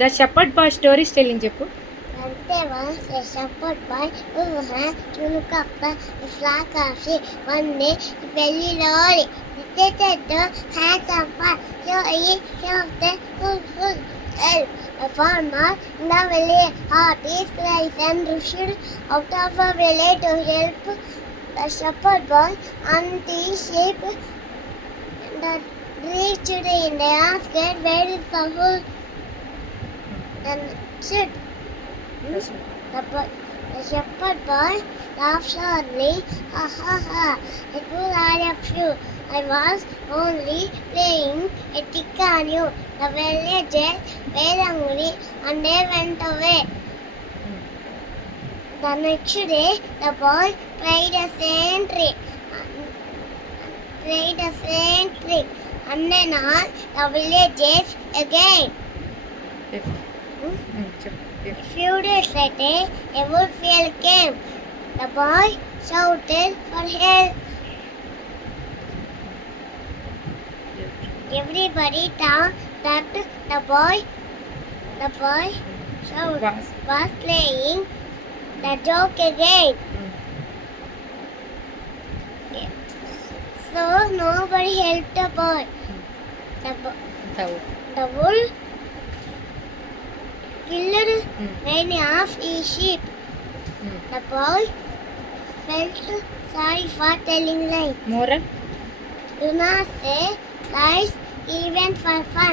The shepherd boy story telling చెప్పు. And there was a shepherd boy who had to look after a flock of sheep. One day, he fell in early. He tasted the hands of fire, so he shoved them full help. A farmer in the village heard his cries and rushed out of the village to help the shepherd boy and the sheep that reached in. They asked, "Where is the wool?" And said, the shepherd boy laughed loudly. "Ha ha ha! It was all of you. I was only playing a trick on you." The villagers were angry and they went away. The next day, the boy tried the same trick. And then all the villagers again. చెప్పు. A few days later, a wolf came. The boy shouted for help. Everybody thought that the boy was playing the joke again. So nobody helped the boy. The wolf killed many of his sheep. The boy felt sorry for telling lies. Moral Do not say lies even for fun.